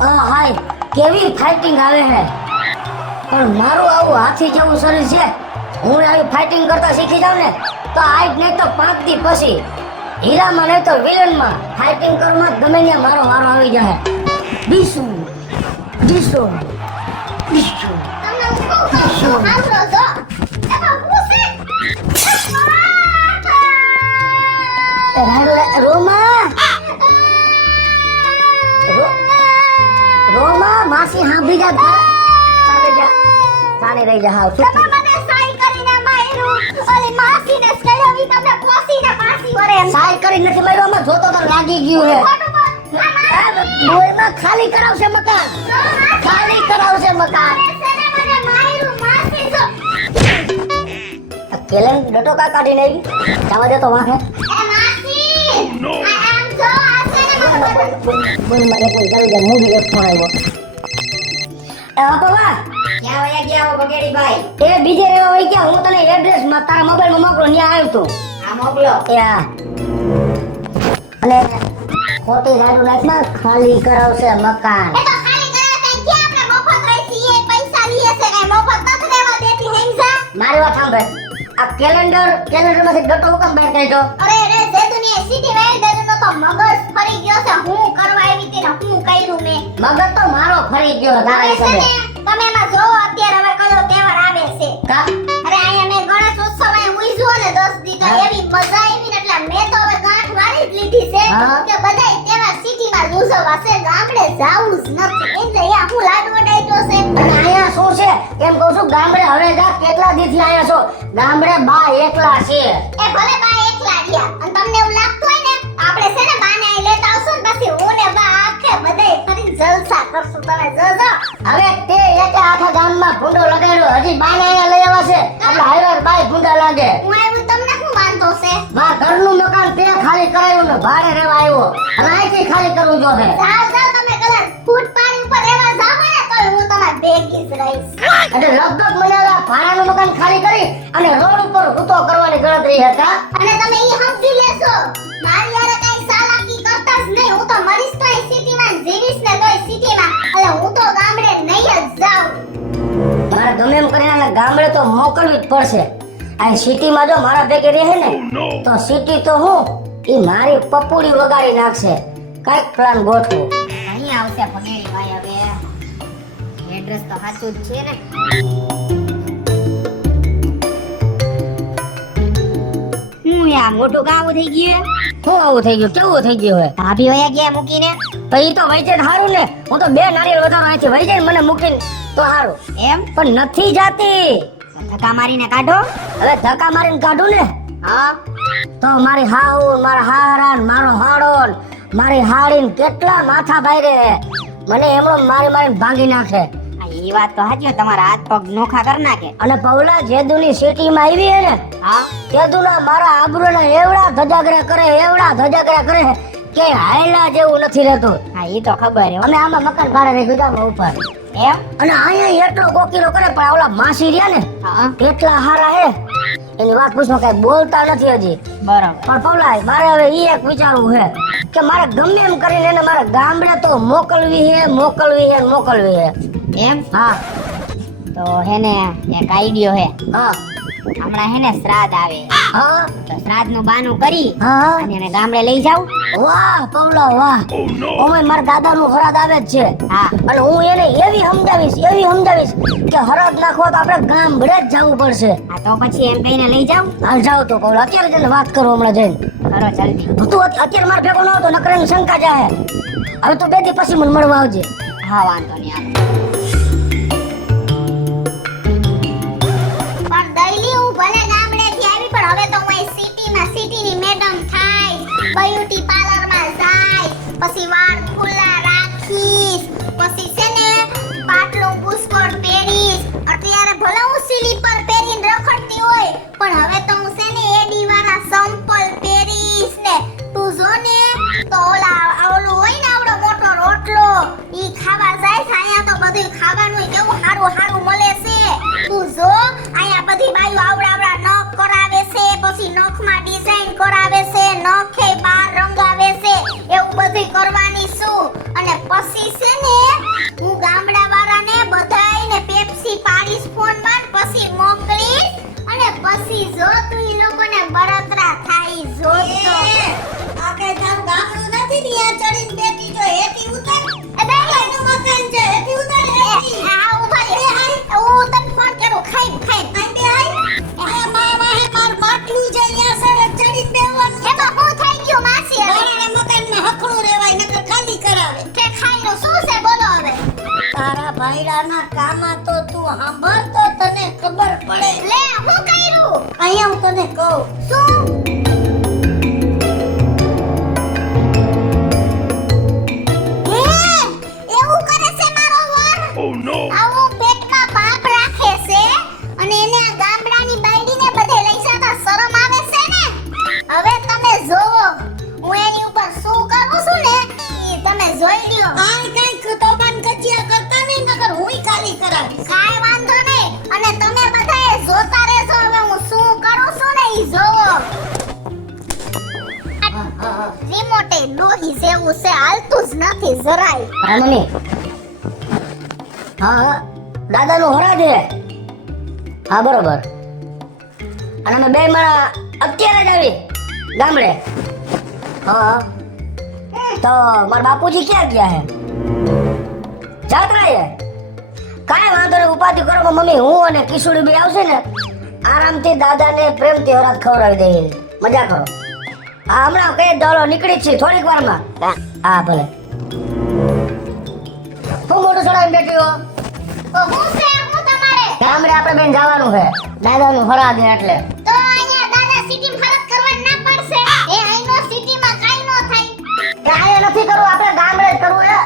હાય કેવી ફાઇટિંગ આવે છે પણ મારું આવું હાથી જેવું શરીર છે હું આવી ફાઇટિંગ કરતા શીખી જાઉં ને તો આજ નહીં તો 5 દી પછી હીરામાં નહીં તો વિલનમાં ફાઇટિંગ કરવામાં ગમે ત્યાં મારો વારો આવી જાય બીસુ બીસુ બીસુ રોમા રોમા માસી હાંભળી જા સાને રહી જા હાવ તમે મને સાઈ કરીને માર્યું ઓલી માસીને સ્કળવી તમને પોસીને પાસી વરે સાઈ કરી નથી માર્યો આમાં જોતો તો લાગી ગયું હે બોયમાં ખાલી કરાવશે મકાન ખાલી કરાવશે મકાન મને માર્યું માસી જો કેલન ડટો કા કાઢીને આવી જવા દે તો વાહે એ માસી આમ જો આસને બોયમાં એક જલ્દી જા મૂવી એક ફોન આવ્યો એ બાપા ક્યાં વયા ગયા હો બગેડી ભાઈ એ બીજે રેવા હોય કે હું તને એડ્રેસ માં તારા મોબાઈલ માં મોકલો ન્યા આવ્યો તો આ મોકલો યા અને ખોટી રાડુ નાખના ખાલી કરાવશે મકાન એ તો ખાલી કરે તઈ કે આપણે મફત રહી છીએ પૈસા લીએ છે કઈ મફત નથી રહેવા દેતી હેંગજા મારી વાત સાંભળ આ કેલેન્ડર માંથી ડટો હુકમ બહાર કાઢ્યો અરે રે જેતુની સિટી વેર દેનો તો મગજ ફરી ગયો છે હું કરવા આવી હતી ને હું કર્યું મે મગજ તો મારો ફરી ગયો તારા હિસાબે તમે એમાં જો અત્યારે હવે કયો તહેવાર આવે છે કા અરે અહીંયા મેં ગણેશ ઉત્સવ અહીંયા ઉજવ્યો ને 10 દી તો એવી મજા આવી ને એટલે મેં તો હવે ગાંઠ વાળી જ લીધી છે હા. કે બધાય તહેવાર સિટીમાં જ ઉજવવા છે ગામડે જાવું જ નથી એટલે અહીંયા હું લાડુ વડાઈ છે અને અહીંયા શું છે એમ કહું છું ગામડે હવે જા કેટલા દીથી આયા છો ગામડે બા એકલા છે એ ભલે બા એકલા રહ્યા અને તમને એવું લાગતું હોય ને આપણે છે ને બાને અહીં લેતા આવશું ને પછી હું ને બા આખે બધાય ફરી જલસા કરશું તમે જોજો હવે તે એક આખા ગામમાં ભૂંડો લગાડ્યો હજી બાને અહીંયા લઈ આવ્યા છે એટલે હાઈવાર બાય ભૂંડા લાગે હું આવ્યું તમને શું વાંધો છે બા ઘરનું મકાન તે ખાલી કરાયું ને ભાડે રહેવા આવ્યો હવે અહીંથી ખાલી કરવું જોશે જાઓ જાઓ તમે કલર ફૂટ પાણી ઉપર રહેવા જાવ ને તો હું તમાર ભેગી જ રહીશ એટલે લગભગ મને હવે આ ભાડાનું મકાન ખાલી કરી અને રોડ ઉપર હૂતો કરવાની ગણતરી હતા અને તમે ઈ સમજી લેશો મારી યારે કઈ સાલાકી કરતા જ નહીં હું તો મરીશ તો સિટીમાં જીવીશ ને તોય સિટીમાં એટલે હું તો ગામડે નહીં જ જાઉં મારે ગમે એમ કરીને ગામડે તો મોકલવી જ પડશે આ સિટીમાં જો મારા ભેગે રહે ને તો સિટી તો હું ઈ મારી પપુડી વગાડી નાખશે કઈક પ્લાન ગોઠવો અહીં આવશે પગેડી ભાઈ હવે એડ્રેસ તો સાચું જ છે ને હું યા મોટું ગાવું થઈ ગયું શું આવું થઈ ગયું કેવું થઈ ગયું હે ભાભી વયા ગયા મૂકીને તો ઈ તો વહી જાય સારું ને હું તો 2 નારિયેળ વધારો અહીંથી વહી જાય ને મને મૂકીને તો સારું એમ પણ નથી જાતી ધક્કા મારીને કાઢો હવે ધક્કા મારીને કાઢું ને હા તો મારી હાહુ મારા હારા ને મારો હાડો ને મારી હાડી ને કેટલા માથા ભાઈ મને એમનો મારી મારીને ભાંગી નાખે એ વાત તો સાચી તમારા હાથ પગ નોખા કરી નાખે અને પૌલા જેદુની સિટીમાં આવી હે ને હા જેદુના મારા આબરૂને એવડા ધજાગરા કરે કે હાયલા જેવું નથી રહેતું હા એ તો ખબર હે અમે આમાં મકાન ભાડે રહી ગયા ઉપર એમ અને અહીંયા એટલો કોકીલો કરે પણ ઓલા માસી રહ્યા ને હા એટલા હારા હે એની વાત પૂછો કઈ બોલતા નથી હજી બરાબર પણ પૌલા મારે હવે ઈ એક વિચારવું છે કે મારે ગમે એમ કરીને એને મારે ગામડે તો મોકલવી હે એમ હા તો હેને એક આઈડિયો હે હા હમણાં હેને શ્રાદ્ધ આવે હા તો શ્રાદ્ધ નું બાનું કરી હા અને એને ગામડે લઈ જાવ વાહ પૌલા વાહ ઓમે મારા દાદાનું હરાદ આવે જ છે હા અને હું એને એવી સમજાવીશ કે હરાદ નાખવા તો આપણે ગામડે જ જવું પડશે હા તો પછી એમ કહીને લઈ જાવ હાલ જાવ તો પૌલા અત્યારે જઈને વાત કરો હમણાં જઈને કરો જલ્દી તું અત્યારે મારે ભેગો ન આવતો નકર એને શંકા જાહે હવે તું 2 દી પછી મને મળવા આવજે હા વાંધો નહીં પણ દઈલી હું ભલે ગામડેથી આવી પણ હવે તો હું સિટીની મેડમ થાય બ્યુટી પાર્લરમાં જાય પછી વાળ ખુલ્લા રાખીશ પછી છે ને પાટલું બુસ્કોટ પહેરીશ અત્યારે ભલે હું સ્લીપર પહેરીને રખડતી હોય પણ હવે તો હું છે ને એડી વાળા સંપલ પહેરીશ ને તું જો ને તો ઓલું હોય ને આવડો મોટો રોટલો ઈ ખાવા જાય છે અહીંયા તો બધું બૈરાના કામમાં તો તું સાંભળ તો તને ખબર પડે. લે હું કર્યું? અહીંયા હું તને કહું. શું? હે, એવું કરે છે મારો વર? આવો પેટમાં પાપ રાખે છે અને એને આ ગામડાની બાયડીને બધે લઈ જતા શરમ આવે છે ને? હવે તમે જોવો હું એની ઉપર શું કરું છું ને ઈ તમે જોઈ લ્યો. કઈ તોફાન કચિયા કરતા નહીં નકર હુંય ખાલી કરાવીશ. કાંઈ વાંધો નહીં અને તમે બધાએ જોતા રહેજો હવે હું શું કરું છું ને ઈ જોવો. રિમોટે લોહી જેવું છે હાલતું જ નથી જરાય. રામની હા દાદાનું હરા છે. હા બરોબર. અને અમે બે મારા અત્યારે જ આવી ગામડે. હા તો મારા બાપુજી ક્યાં ગયા હે? જાત્રાએ. કાંઈ વાંધો નહીં ઉપાધિ કરો મમ્મી. હું અને કિશોરી બે આવશે ને આરામથી દાદાને પ્રેમથી હરાત ખવડાવી દઈએ. મજા કરો. હા હમણાં કઈ દોડો નીકળી જ છે થોડીક વારમાં. હા ભલે. હું મોટું ચડાવીને બેઠી હો. તો હું છે હું તમારે ગામડે આપણે બેન જવાનું છે દાદાનું હરા દે એટલે. તો અહીંયા દાદા સિટીમાં ફરજ કરવા ના પડશે. એ અહીંનો સિટીમાં કાઈ નો થાય. કાંઈ નથી કરવું આપણે ગામડે જ કરવું હે.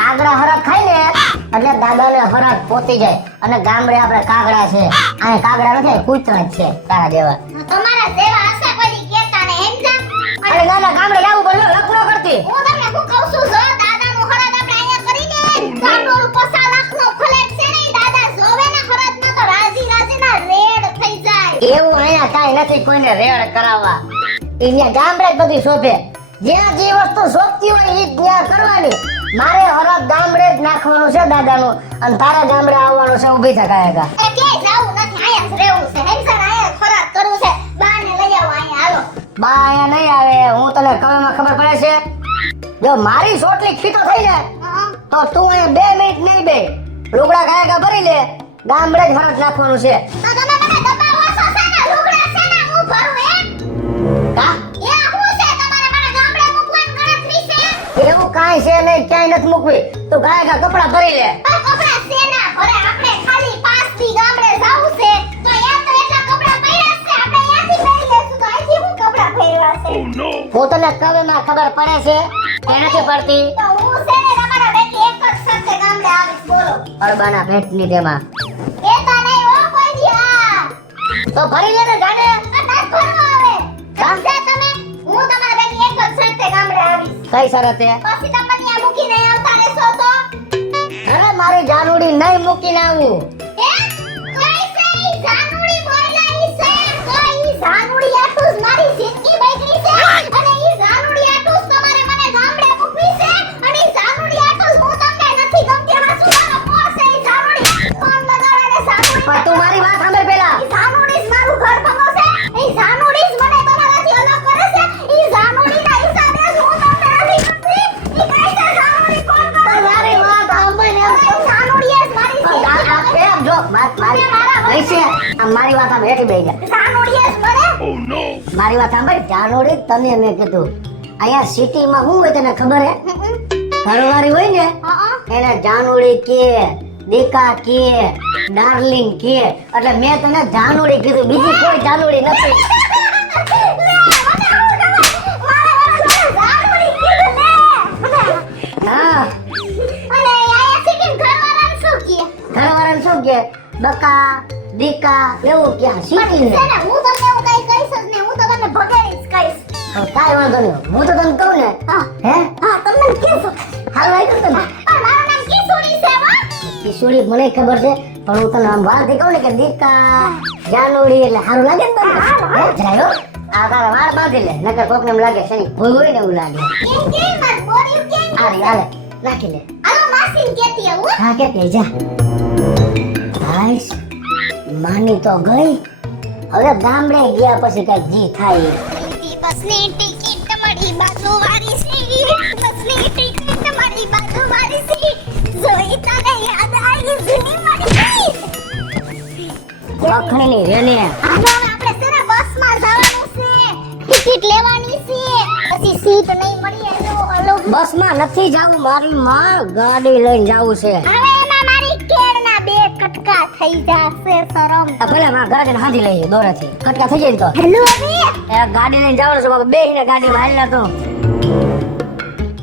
કાગડા હરાત ખાઈ ને એટલે દાદાને હરાત પોતી જાય. અને ગામડે આપણે કાગડા છે અહીં કાગડા નથી કૂતરા જ છે તારા જેવા. તમારા જેવા આશા કોઈ કેતા ને એમ જા. અરે ના ના ગામડે જવું પડે લખનો કરતી. હું તમને શું કહું છું જો દાદાનું હરાદ આપણે અહીંયા કરીને ગામડોનું 50 લાખનો ફ્લેટ છે ને ઈ દાદા જોવે ને હરાદમાં તો રાજી રાજીના રેડ થઈ જાય. એવું અહીંયા કાંઈ નથી કોઈને રેડ કરાવવા. અહીંયા ગામડે જ બધી શોભે. જ્યાં જે વસ્તુ શોભતી હોય એ જ ત્યાં કરવાની. મારે હરાત ગામડે જ નાખવાનું છે દાદાનું અને તારા ગામડે આવવાનું છે ઊભી થકાયેગા. એ ક્યાંય જાવું નથી અહીંયા જ રહેવું છે હેમસર અહીંયા ખોરાક કરવું છે બાને લઈ આવો અહીંયા હાલો. બા અહીંયા નહીં આવે. હું તને કવેમાં ખબર પડે છે જો મારી સોટલી ખીટો થઈ ને તો તું અહીંયા 2 મિનિટ નહીં બે લુગડા ખાયગા ભરી લે. ગામડે જ હરાત નાખવાનું છે. તો તમે મને દબાવો છો છે ને લુગડા છે ને હું ભરું એમ. કા એ હું છે તમારે મને ગામડે મૂકવાની ગણતરી છે. એવું કાંઈ છે નહીં ક્યાંય નથી મૂકવી. તું ખાયગા કપડા ભરી લે. પણ કપડા સેના ભરે આપણે ખાલી 5 દી ગામડે જાવું છે તો યાર તો એટલા કપડા પહેર્યા છે આપણે ત્યાંથી પહેરી લેશું તો અહીંથી હું કપડા પહેરવા છે. હું તને કવેમાં ખબર પડે છે કે નથી પડતી. તો હું છે ને તમારા બેટી એક જ સાથે ગામડે આવીશ બોલો. અરબાના ભેટની તેમાં એ તો નહીં હો કોઈ દી આ. તો ભરી લે ને જાને. આ તાર ભરવા આવે. સમજ્યા તમે? હું તમારા બેટી એક જ સાથે ગામડે આવીશ. કઈ શરતે? પછી તમે ત્યાં મૂકીને આવતા રહેશો તો અરે મારી જાનુડી નહીં મૂકીને આવું. હે કઈ છે ઈ જાનુડી બોલાઈ છે કઈ ઈ જાનુડી આટું જ મારી જિંદગી બગડી છે અને ઈ જાનુડી આટું જ તમારે મને ગામડે મૂકવી છે અને ઈ જાનુડી આટું જ હું તમને નથી ગમતી હાસુ મારો કોણ છે ઈ જાનુડી ફોન લગાડે ને જાનુડી પણ તું મારી વાત સાંભળ પહેલા. ઈ જાનુડી જ મારું ઘર ભંગો છે ઈ જાનુડી જ મને તમારાથી અલગ કરે છે ઈ જાનુડીના હિસાબે જ હું તમને નથી ગમતી ઈ કઈ છે જાનુડી કોણ કરે મારી વાત સાંભળ એમ. જાનુડી જ મારી આ એમ જો મારી મારી વાત સાંભળ હેઠી બેહી જા. જાનુડી જ મને મારી વાત સાંભળ જાનુડી તને મેં કીધું અહીંયા સિટીમાં શું હોય તને ખબર હે? ઘરવાળી હોય ને એને જાનુડી કે દીકા કે ડાર્લિંગ કે એટલે મેં તને જાનુડી કીધું બીજી કોઈ જાનુડી નથી. હા ઘરવાળાને શું કે બકા દીકા એવું કે સિટી ને કાંઈ વાંધો નહીં. હું તો તને કહું ને હે હાલ આવી તને કિશોરી મને ખબર છે પણ હું તને આમ વાળથી કહું ને કે દીકા જાનુડી એટલે સારું લાગે ને તને? હે જાય હો. આ તારા વાળ બાંધી લે નકર કોકને એમ લાગે શેની ભૂલ હોય ને એવું લાગે. હારી હાલે નાખી લે. હા કે જા ભાઈ માની તો ગઈ. હવે ગામડે ગયા પછી કઈ જી થાય. બસની ટિકિટ મળી બાજુવાળી સી બસની ટિકિટ મળી બાજુવાળી સી જોઈ તને યાદ આવી જૂની મળી અખણીની રેને આપણે છે ને બસમાં જવાનું છે ટિકિટ લેવાની છે પછી સીટ નહીં મળી એનો અલગ બસમાં નથી જાવું મારી માં ગાડી લઈને જાવું છે. હવે એમાં મારી થઈ જાશે શરમ. આ ભલે માં ગાડીને હાંધી લઈએ દોરેથી કટકા થઈ જાય ને તો હેલો અભી એ ગાડી લઈને જવાનું છે બાબા બેહીને ગાડીમાં હાલના તો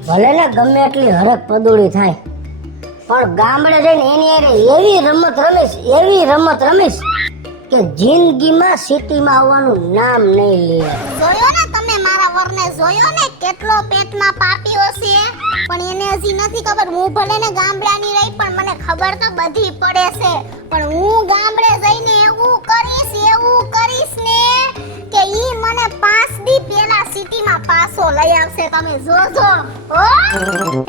ભલે ને ગમે એટલી હરક પદુડી થાય પણ ગામડે જઈને એની હારે એવી રમત રમીશ કે જિંદગીમાં સિટીમાં આવવાનું નામ નહીં લે. જોયો ને તમે મારા વરને જોયો ને કેટલો પેટમાં પાપીઓ છે પણ એને હજી નથી ખબર. હું ભલે ને ગામડાની રહી પણ મને ખબર તો બધી પડે છે. પણ હું ગામડે જઈને એવું કરીશ ને કે ઈ મને 5 દી પહેલા સિટીમાં પાછો લઈ આવશે. તમે જોજો હો.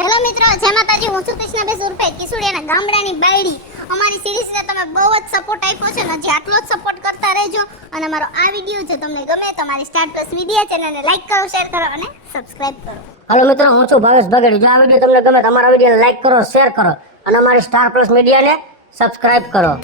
હેલો મિત્રો, જય માતાજી. હું છું કૃષ્ણાબેન ઉર્ફે કિશોડિયાના ગામડાની બાયડી. અમારી સિરીઝને તમે બહુ જ સપોર્ટ આપ્યો છે ને હજી આટલો જ સપોર્ટ કરતા રહેજો. અને અમારો આ વિડીયો જો તમને ગમે તો અમારી સ્ટાર પ્લસ મીડિયા ચેનલને લાઈક કરો, શેર કરો અને સબસ્ક્રાઇબ કરો. હાલો મિત્રો, હું છું ભાવેશ બગડી. જો આ વિડીયો તમને ગમે તો અમારા વિડીયોને લાઈક કરો, શેર કરો અને અમારી સ્ટાર પ્લસ મીડિયાને સબસ્ક્રાઇબ કરો.